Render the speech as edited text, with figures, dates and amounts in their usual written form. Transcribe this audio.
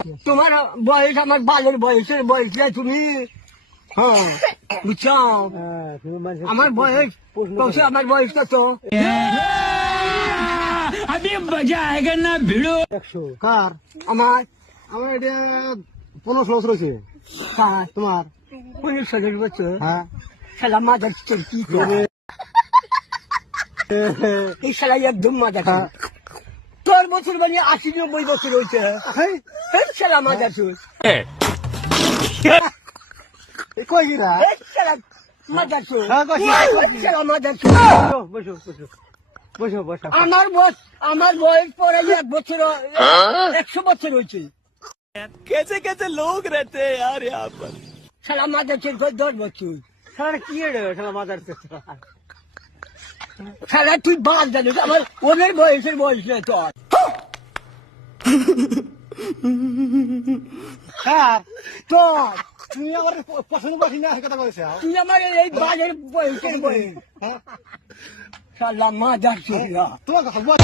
তোমার বয়স আমার বালের বয়সের বয়স না তুমি। হ্যাঁ বুঝছো, আমার বয়স কৌশল, আমার বয়স কত? अभी मजा आएगा ना भिड़ो। 100 কার? আমার আমার এটা 15 বছর হয়েছে। কার তোমার? 15 বছর। হ্যাঁ শালা মাদার চোর কি করে এই শালা একদম মাদার চোর। তোর বছর মানে 80-90 বছর হয়েছে। এই শালা মাদার চোর, কই গিরা? এই শালা মাদার চোর, হ্যাঁ, কইছি, এই শালা মাদার চোর। বসো বসো বসো বসো। আমার বয়স পরে 1 বছর 100 বছর হয়েছে। कैसे कैसे लोग रहते हैं यार यहाँ पर। শালা মাদার চোর 10 বছর। শালা কি রে? শালা মাদার চোদ। শালা তুই বাদ জানিস, আমার ওদের বয়সের বয়স নেই তোর। কার? তোর তুমি আমার পছন্দ পাচ্ছি না কথা বলছো। তুই আমার এই বাজের বয়সের বয়স। শালা মাদার চোর। তোমার কথা বল।